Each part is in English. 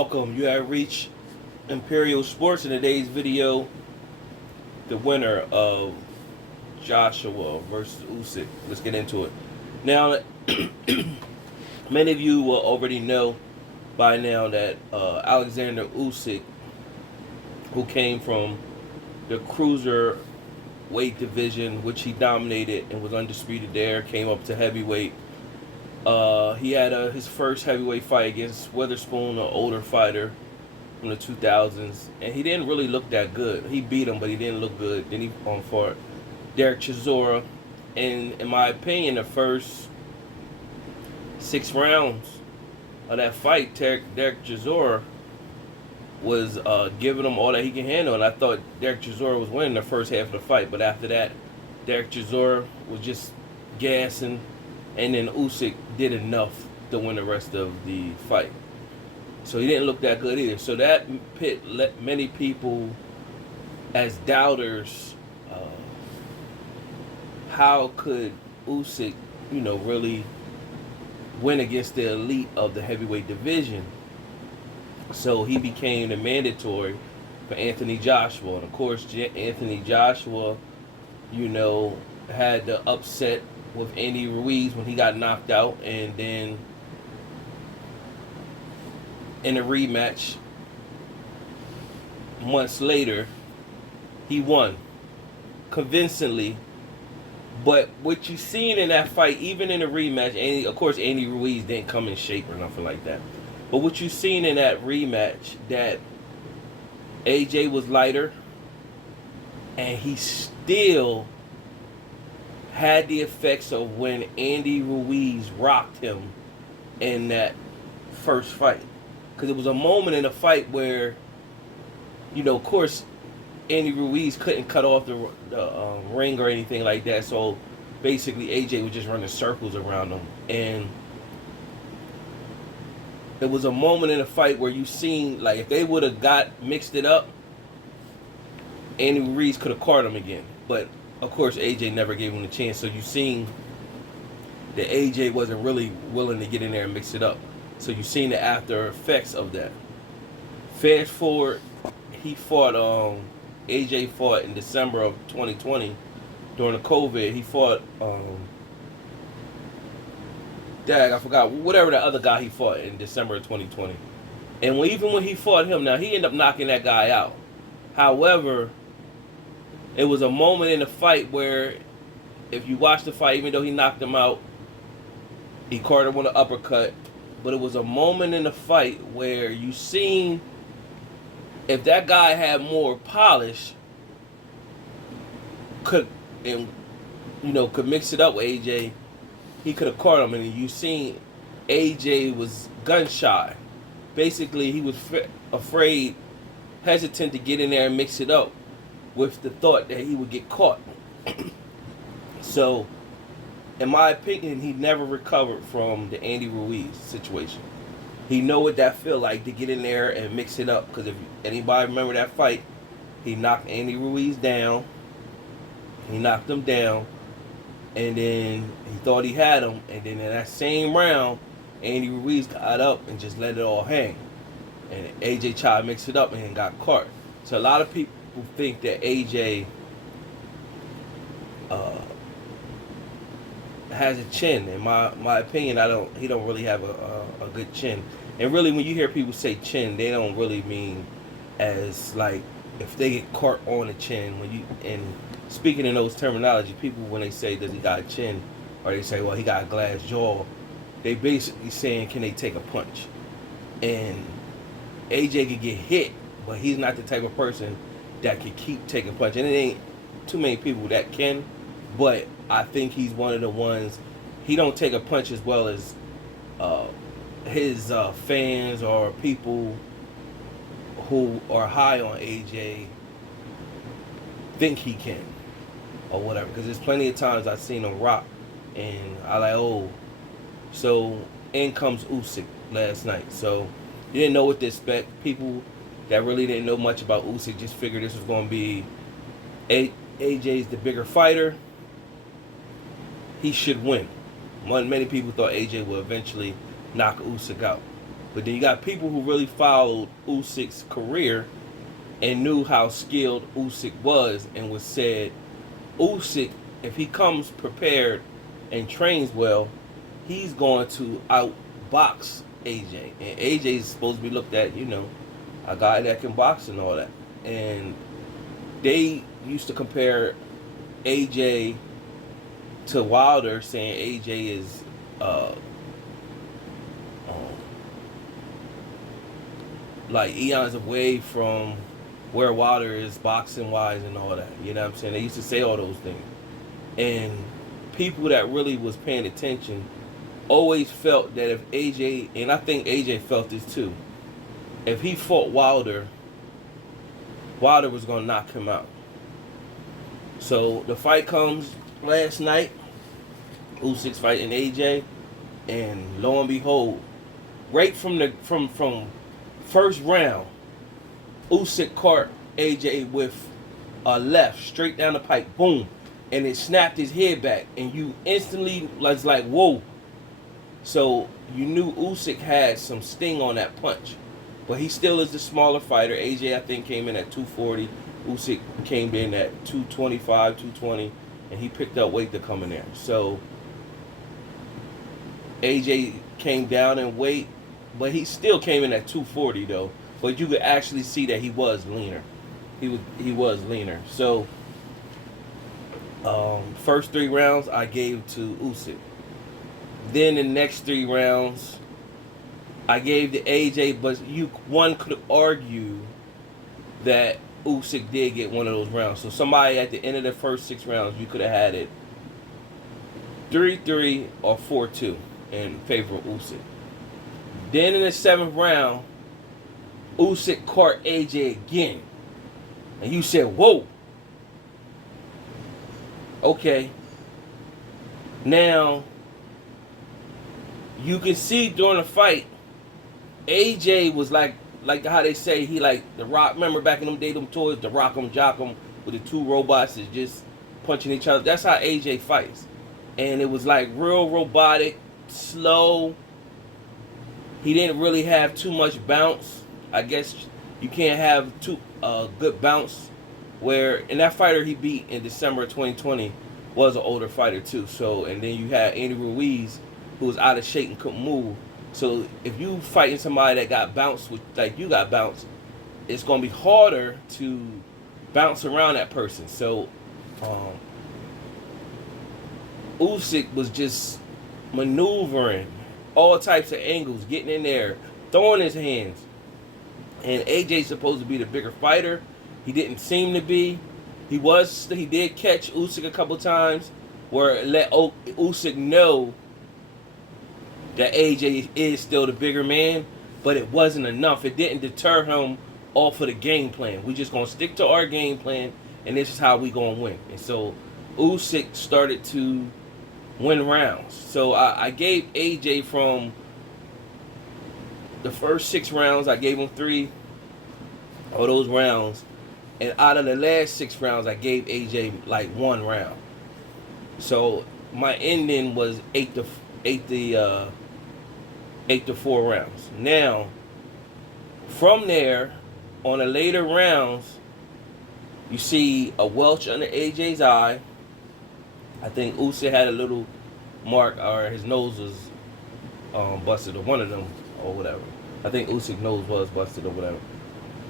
Welcome. You have reached Imperial Sports. In today's video, the winner of Joshua versus Usyk. Let's get into it. Now, many of you will already know by now that Oleksandr Usyk, who came from the cruiser weight division, which he dominated and was undisputed there, came up to heavyweight. He had his first heavyweight fight against Witherspoon, an older fighter from the 2000s, and he didn't really look that good. He beat him, but he didn't look good. Then he fought Derek Chisora, and in my opinion, the first 6 rounds of that fight, Derek Chisora was giving him all that he can handle, and I thought Derek Chisora was winning the first half of the fight, but after that, Derek Chisora was just gassing, and then Usyk did enough to win the rest of the fight. So he didn't look that good either. So that pit let many people as doubters. How could Usyk, really win against the elite of the heavyweight division? So he became the mandatory for Anthony Joshua. And of course, Anthony Joshua, had the upset with Andy Ruiz when he got knocked out. And then in a rematch, months later, he won convincingly. But what you seen in that fight, even in the rematch, of course Andy Ruiz didn't come in shape or nothing like that. But what you seen in that rematch, that AJ was lighter, and he still had the effects of when Andy Ruiz rocked him in that first fight. Because it was a moment in the fight where, of course, Andy Ruiz couldn't cut off the ring or anything like that. So basically, AJ was just running circles around him. And it was a moment in the fight where you seen, like, if they would have mixed it up, Andy Ruiz could have caught him again. But, of course, AJ never gave him the chance. So you seen that AJ wasn't really willing to get in there and mix it up. So you seen the after effects of that. Fast forward, AJ fought in December of 2020 during the COVID. He fought, I forgot, whatever the other guy he fought in December of 2020. And even when he fought him, now he ended up knocking that guy out. However, it was a moment in the fight where, if you watch the fight, even though he knocked him out, he caught him with an uppercut. But it was a moment in the fight where you seen, if that guy had more polish, could mix it up with AJ, he could have caught him. And you seen AJ was gun shy. Basically, he was afraid, hesitant to get in there and mix it up with the thought that he would get caught. So, in my opinion, he never recovered from the Andy Ruiz situation. He know what that feel like to get in there and mix it up. Because if anybody remember that fight, he knocked Andy Ruiz down. He knocked him down. And then he thought he had him. And then in that same round, Andy Ruiz got up and just let it all hang. And AJ tried to mix it up and got caught. So a lot of people think that AJ has a chin. In my opinion, he don't really have a good chin. And really, when you hear people say chin, they don't really mean as like if they get caught on the chin. And speaking in those terminology, people when they say does he got a chin, or they say, well, he got a glass jaw, they basically saying, can they take a punch? And AJ could get hit, but he's not the type of person that can keep taking punch. And it ain't too many people that can, but I think he's one of the ones. He don't take a punch as well as his fans or people who are high on AJ think he can, or whatever. Because there's plenty of times I've seen him rock, and I like, oh. So in comes Usyk last night. So you didn't know what to expect. People that really didn't know much about Usyk just figured this was going to be AJ's the bigger fighter. He should win. Many people thought AJ would eventually knock Usyk out. But then you got people who really followed Usyk's career and knew how skilled Usyk was and was said, Usyk, if he comes prepared and trains well, he's going to outbox AJ. And AJ is supposed to be looked at, a guy that can box and all that. And they used to compare AJ to Wilder, saying AJ is like eons away from where Wilder is boxing wise and all that. You know what I'm saying? They used to say all those things. And people that really was paying attention always felt that if AJ, and I think AJ felt this too, if he fought Wilder, Wilder was going to knock him out. So the fight comes last night, Usyk's fighting AJ, and lo and behold, right from the from first round, Usyk caught AJ with a left straight down the pipe, boom, and it snapped his head back, and you instantly was like, whoa. So you knew Usyk had some sting on that punch, but he still is the smaller fighter. AJ, I think, came in at 240. Usyk came in at 225, 220, and he picked up weight to come in there. So AJ came down in weight, but he still came in at 240 though. But you could actually see that he was leaner. He was leaner. So first 3 rounds I gave to Usyk. Then the next 3 rounds I gave to AJ, but one could argue that Usyk did get one of those rounds. So somebody at the end of the first 6 rounds, you could have had it 3-3 or 4-2 in favor of Usyk. Then in the 7th round, Usyk caught AJ again. And you said, whoa. Okay. Now, you can see during the fight, AJ was like how they say he like The Rock. Remember back in them days, them toys, The Rock 'em, Jock 'em, with the 2 robots that's just punching each other. That's how AJ fights. And it was like real robotic, slow. He didn't really have too much bounce. I guess you can't have too good bounce. Where, and that fighter he beat in December of 2020 was an older fighter too. So, and then you had Andy Ruiz, who was out of shape and couldn't move. So if you fighting somebody that got bounced, like you got bounced, it's going to be harder to bounce around that person. So Usyk was just maneuvering all types of angles, getting in there, throwing his hands. And AJ's supposed to be the bigger fighter. He didn't seem to be. He did catch Usyk a couple times, where it let Usyk know that AJ is still the bigger man, but it wasn't enough. It didn't deter him off of the game plan. We just gonna stick to our game plan, and this is how we gonna win. And so Usyk started to win rounds. So I gave AJ from the first 6 rounds, I gave him 3 of those rounds. And out of the last 6 rounds, I gave AJ like 1 round. So my ending was 8 to 4 rounds. Now, from there, on the later rounds, you see a welch under AJ's eye. I think Usyk had a little mark, or his nose was busted, or one of them, or whatever. I think Usyk's nose was busted or whatever.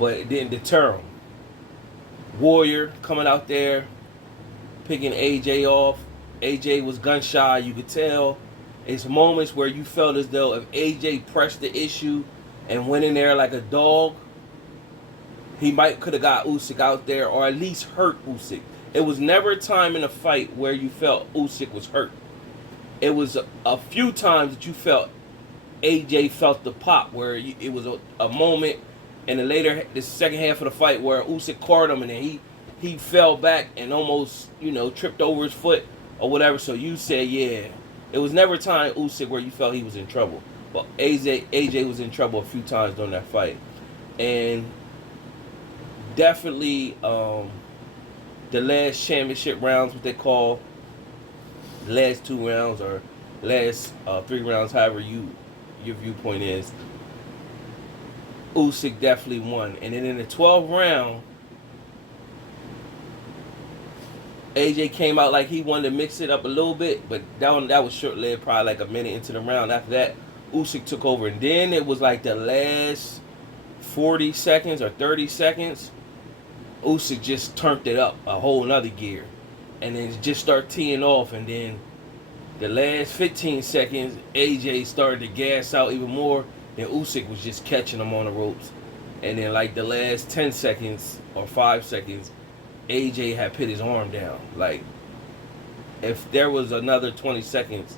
But it didn't deter him. Warrior coming out there, picking AJ off. AJ was gun shy, you could tell. It's moments where you felt as though if AJ pressed the issue and went in there like a dog, he could have got Usyk out there, or at least hurt Usyk. It was never a time in a fight where you felt Usyk was hurt. It was a few times that you felt AJ felt the pop, where it was a moment in the second half of the fight where Usyk caught him, and then he fell back and almost, tripped over his foot or whatever. So you said, yeah, it was never a time Usyk where you felt he was in trouble. But AJ was in trouble a few times during that fight. And definitely the last championship rounds, what they call the last 2 rounds or last 3 rounds, however your viewpoint is, Usyk definitely won. And then in the 12th round, AJ came out like he wanted to mix it up a little bit, but that was short-lived, probably like a minute into the round. After that, Usyk took over. And then it was like the last 40 seconds or 30 seconds, Usyk just turned it up a whole nother gear. And then just start teeing off. And then the last 15 seconds, AJ started to gas out even more. Then Usyk was just catching him on the ropes. And then like the last 10 seconds or 5 seconds, AJ had put his arm down. Like, if there was another 20 seconds,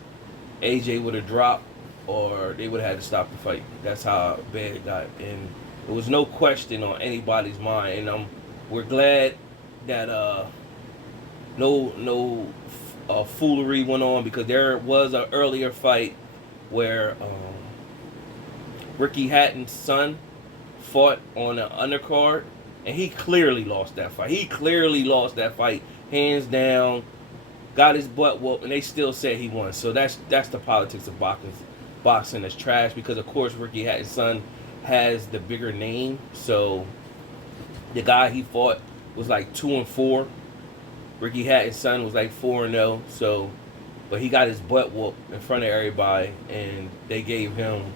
AJ would have dropped or they would have had to stop the fight. That's how bad it got. And there was no question on anybody's mind. And we're glad that no foolery went on, because there was an earlier fight where Ricky Hatton's son fought on an undercard, and he clearly lost that fight. Hands down, got his butt whooped, and they still said he won. So that's the politics of boxing. Boxing is trash, because of course Ricky Hatton's son has the bigger name. So the guy he fought was like 2-4. Ricky Hatton's son was like 4-0. So, but he got his butt whooped in front of everybody, and they gave him,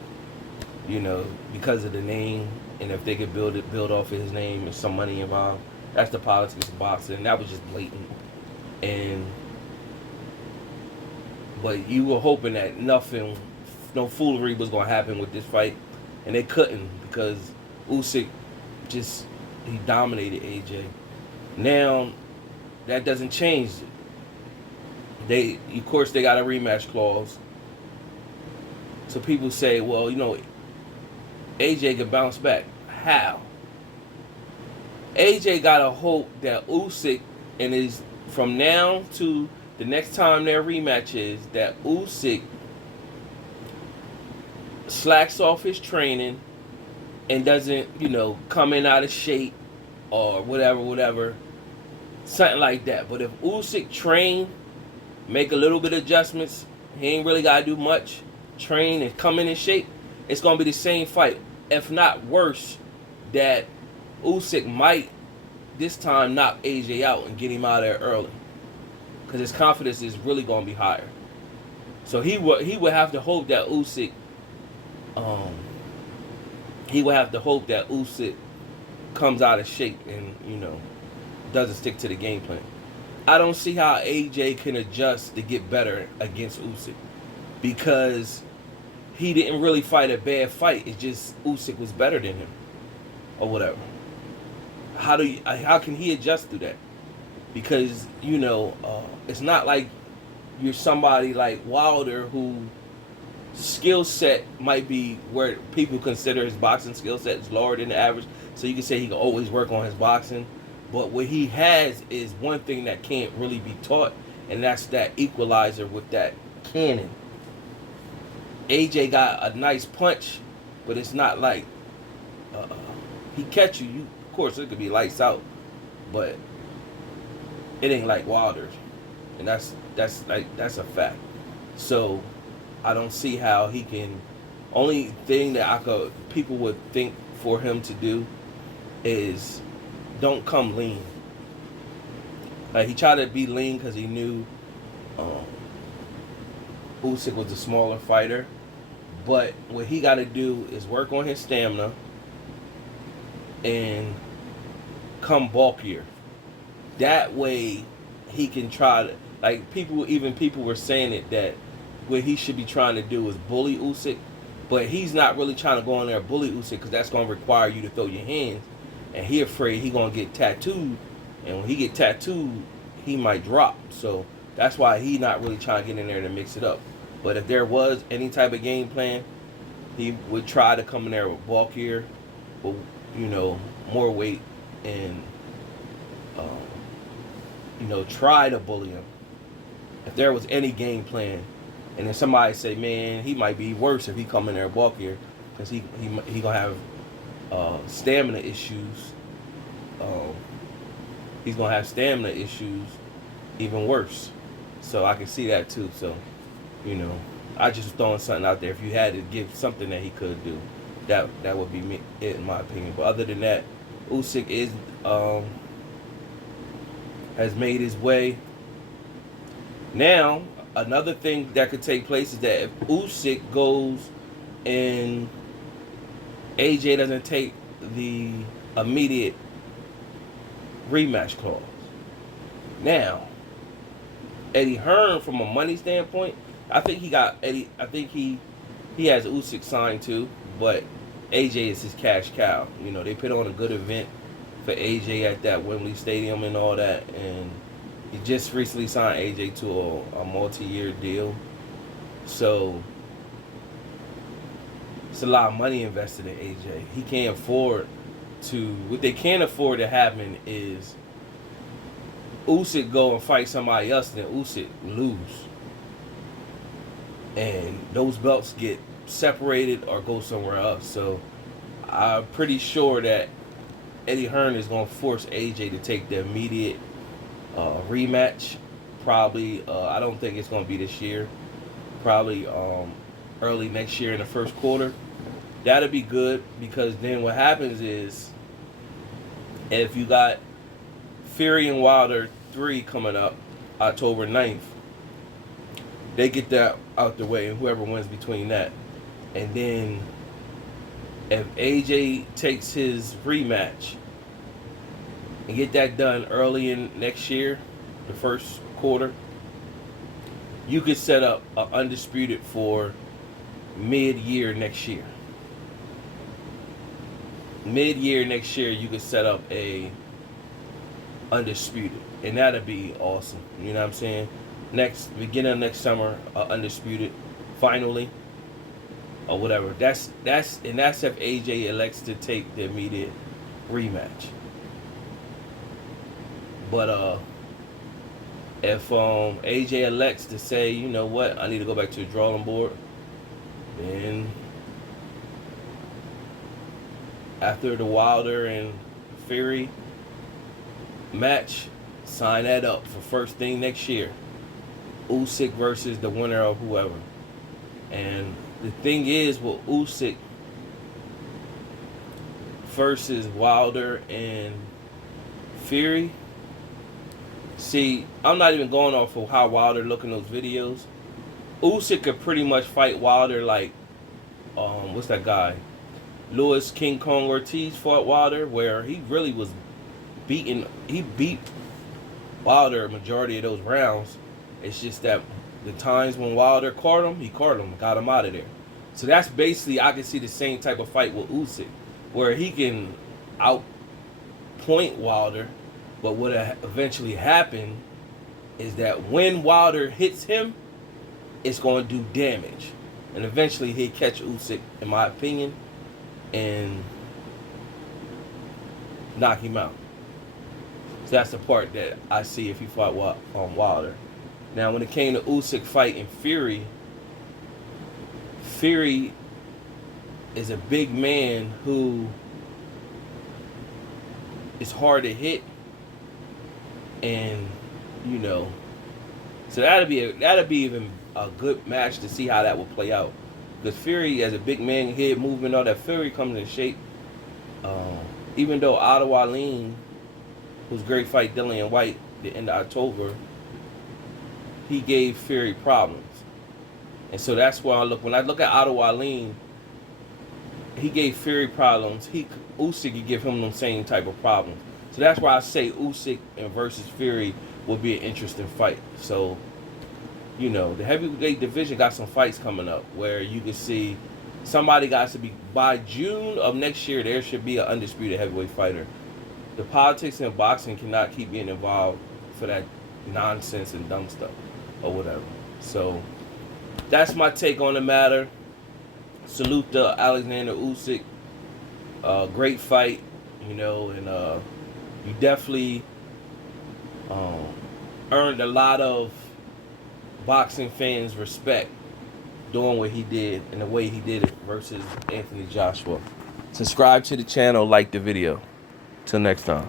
because of the name, and if they could build off of his name and some money involved. That's the politics of boxing. And that was just blatant. But you were hoping that no foolery was going to happen with this fight, and they couldn't, because Usyk he dominated AJ. Now, that doesn't change it. Of course, they got a rematch clause. So people say, well, AJ can bounce back. How? AJ gotta hope that Usyk, from now to the next time their rematch is, that Usyk slacks off his training and doesn't, come in out of shape or whatever. Something like that. But if Usyk train, make a little bit of adjustments, he ain't really gotta do much, train and come in shape, it's gonna be the same fight. If not worse, that Usyk might this time knock AJ out and get him out of there early, because his confidence is really gonna be higher. So he would have to hope that Usyk comes out of shape and doesn't stick to the game plan. I don't see how AJ can adjust to get better against Usyk, because he didn't really fight a bad fight. It's just Usyk was better than him, or whatever. How can he adjust to that? Because it's not like you're somebody like Wilder, who skill set might be where people consider his boxing skill set is lower than the average. So you can say he can always work on his boxing. But what he has is one thing that can't really be taught, and that's that equalizer with that cannon. AJ got a nice punch, but it's not like he catch you. Of course, it could be lights out, but it ain't like Wilder's, and that's a fact. So I don't see how he can. Only thing that people would think for him to do is don't come lean. Like, he tried to be lean because he knew Usyk was a smaller fighter. But what he got to do is work on his stamina and come bulkier. That way he can try to, like, people were saying it, that what he should be trying to do is bully Usyk. But he's not really trying to go in there and bully Usyk, because that's going to require you to throw your hands. And he afraid he going to get tattooed. And when he get tattooed, he might drop. So that's why he not really trying to get in there to mix it up. But if there was any type of game plan, he would try to come in there with bulkier, but more weight, and try to bully him. If there was any game plan, and then somebody say, man, he might be worse if he come in there bulkier, because he gonna have stamina issues. He's gonna have stamina issues even worse. So I can see that too. So I just throwing something out there. If you had to give something that he could do, That would be me, in my opinion. But other than that, Usyk is has made his way. Now, another thing that could take place is that if Usyk goes and AJ doesn't take the immediate rematch clause. Now, Eddie Hearn, from a money standpoint, I think he got Eddie. I think he has Usyk signed too, but AJ is his cash cow. You know, they put on a good event for AJ at that Wembley Stadium and all that, and he just recently signed AJ to a multi-year deal. So it's a lot of money invested in AJ. He can't afford to. What they can't afford to happen is Usyk go and fight somebody else, and then Usyk lose, and those belts get separated or go somewhere else. So I'm pretty sure that Eddie Hearn is going to force AJ to take the immediate rematch. Probably, I don't think it's going to be this year. Probably early next year in the first quarter. That'll be good, because then what happens is, if you got Fury and Wilder 3 coming up October 9th, they get that out the way, and whoever wins between that. And then if AJ takes his rematch and get that done early in next year, the first quarter, you could set up an undisputed for mid-year next year. Mid-year next year, you could set up a undisputed, and that'd be awesome. You know what I'm saying? Beginning of next summer, undisputed, finally, or whatever. That's if AJ elects to take the immediate rematch. But if AJ elects to say, you know what, I need to go back to the drawing board, then after the Wilder and Fury match, sign that up for first thing next year. Usyk versus the winner of whoever. And the thing is, with Usyk versus Wilder and Fury, see, I'm not even going off of how Wilder look in those videos. Usyk could pretty much fight Wilder like, what's that guy? Louis King Kong Ortiz fought Wilder, where he really was beating. He beat Wilder a majority of those rounds. It's just that the times when Wilder caught him, he caught him, got him out of there. So that's basically, I can see the same type of fight with Usyk, where he can outpoint Wilder, but what eventually happen is that when Wilder hits him, it's going to do damage, and eventually he'll catch Usyk, in my opinion, and knock him out. So that's the part that I see if he fought Wilder. Now, when it came to Usyk fighting Fury, Fury is a big man who is hard to hit, and you know, so that'd be even a good match to see how that will play out. Because Fury, as a big man, head movement, all that, Fury comes in shape. Even though Ottawa Lean, who's great fight Dillian White the end of October, he gave Fury problems. And so that's why when I look at Ottawa Lean, he gave Fury problems. Usyk could give him the same type of problems. So that's why I say Usyk versus Fury will be an interesting fight. So, you know, the heavyweight division got some fights coming up where you can see somebody got to be, by June of next year, there should be an undisputed heavyweight fighter. The politics in boxing cannot keep being involved for that nonsense and dumb stuff or whatever. So that's my take on the matter. Salute to Oleksandr Usyk. Great fight, you know, and you definitely earned a lot of boxing fans' respect doing what he did and the way he did it versus Anthony Joshua. Subscribe to the channel, like the video. Till next time.